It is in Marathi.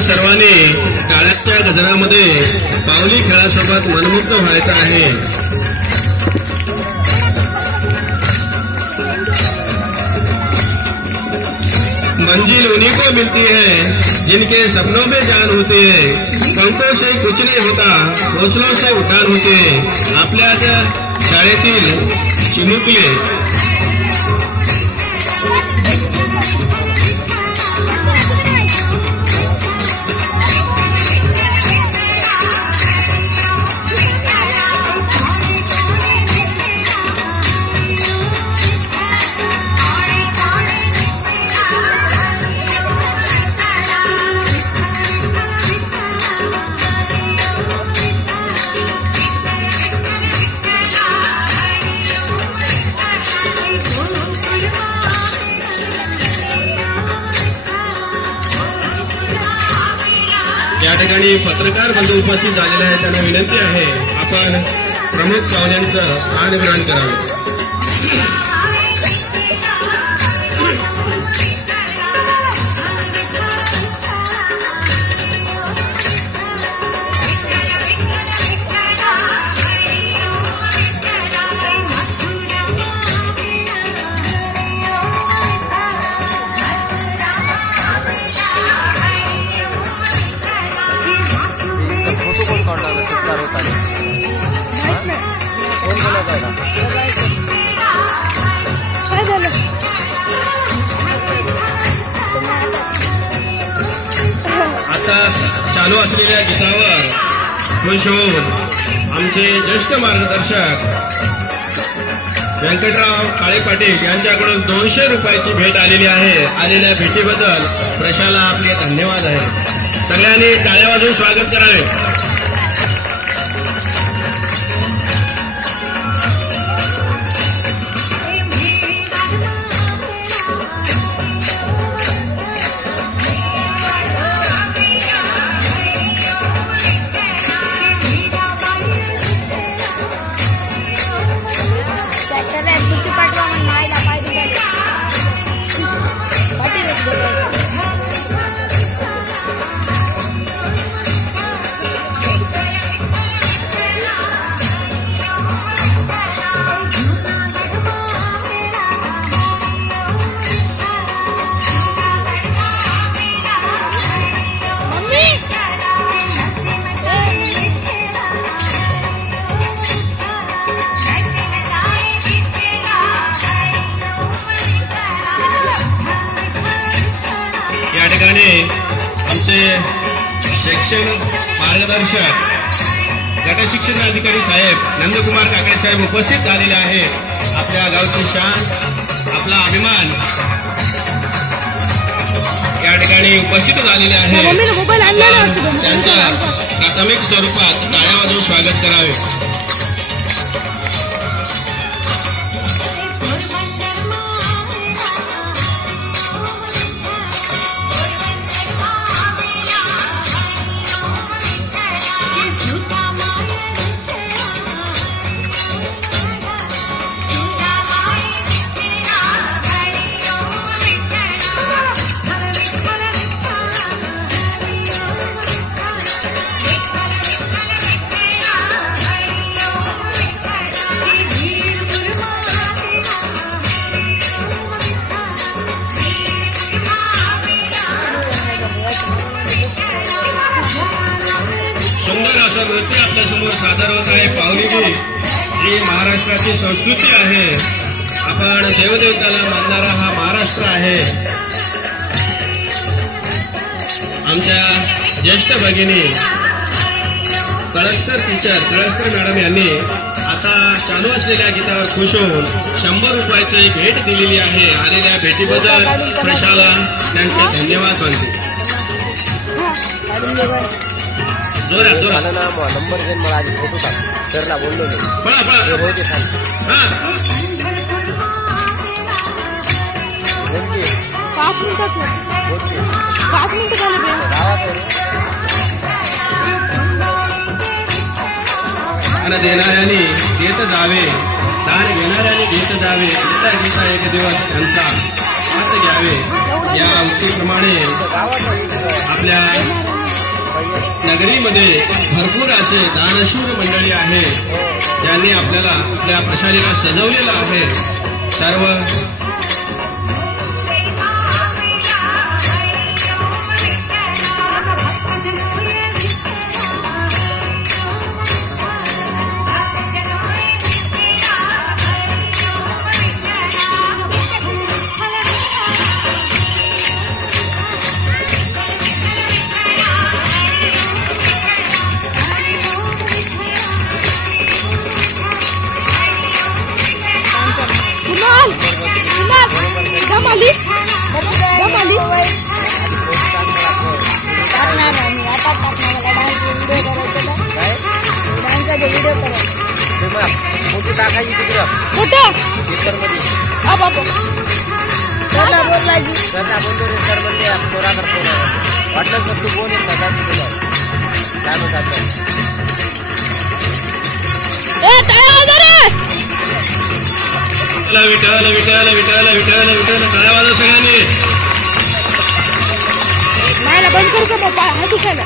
सर्वांनी टाळ्यांच्या गजरामध्ये पावली खेळासोबत मनमुक्त व्हायचं आहे। मंजिल उन्हीं को मिलती है जिनके सपनों में जान होती है, पंखों से कुछ नहीं होता हौसलों से उठान होते हैं। आपल्याच शाळेतील चिमुकले या ठिकाणी पत्रकार बंधू उपस्थित झालेले आहेत। त्यांना विनंती आहे आपण प्रमुख पाहुण्यांचं स्थान ग्रहण करावे। आता चालू असलेल्या गीतावर खुश होऊन आमचे ज्येष्ठ मार्गदर्शक व्यंकटराव काळे पाटील यांच्याकडून 200 रुपयाची भेट आलेली आहे। आलेल्या भेटीबद्दल प्रशाला आपले धन्यवाद आहे। सगळ्यांनी टाळ्या वाजवून स्वागत करावे। या ठिकाणी आमचे शिक्षण मार्गदर्शक गट शिक्षण अधिकारी साहेब नंदकुमार काकडे साहेब उपस्थित झालेले आहेत। आपल्या गावची शान आपला अभिमान या ठिकाणी उपस्थित झालेले आहे। त्यांच्या प्राथमिक स्वरूपात टाळ्या वाजवून स्वागत करावे। नृत्य आपल्यासमोर सादर होत आहे। पावली ही महाराष्ट्राची संस्कृती आहे। आपण देवदेवताला मानणारा हा महाराष्ट्र आहे। आमच्या ज्येष्ठ भगिनी कळस्कर टीचर कळस्कर मॅडम यांनी आता चालू असलेल्या गीतावर खुश होऊन 100 रुपयाची भेट दिलेली आहे। आलेल्या भेटीबद्दल प्रशाला त्यांचे धन्यवाद मानतो। जोरात जोरात मला ना नंबर घेऊन मला आधी फोटो टाक सरला बोललो मी पळा पळा होते थांब हा 5 मिनिटात 5 मिनिटं झाले बे दान देणाऱ्याने देत जावे दान घेणाऱ्याने घेत जावे घेता घेता एक दिवस त्यांचा हात घ्यावे या उक्तीप्रमाणे आपल्या नगरीमध्ये भरपूर असे दानशूर मंडळी आहे ज्यांनी आपल्याला आपल्या प्रशालेला सजवलेलं आहे सर्व फोटो टाकायची तिकडं कुठं पेपरमध्ये बाबा सरला बोलला की सरला बोललो रे सर म्हणजे पोराकडे फोन आहे वाटलं तर तू बोल काय म्हणतात ए काय आवाज रे विठ्ठल विठ्ठल विठ्ठल विठ्ठल विठ्ठल टाळ्या वाजवा सगळ्यांनी मायला बंद करू का बाबा हा दुखायला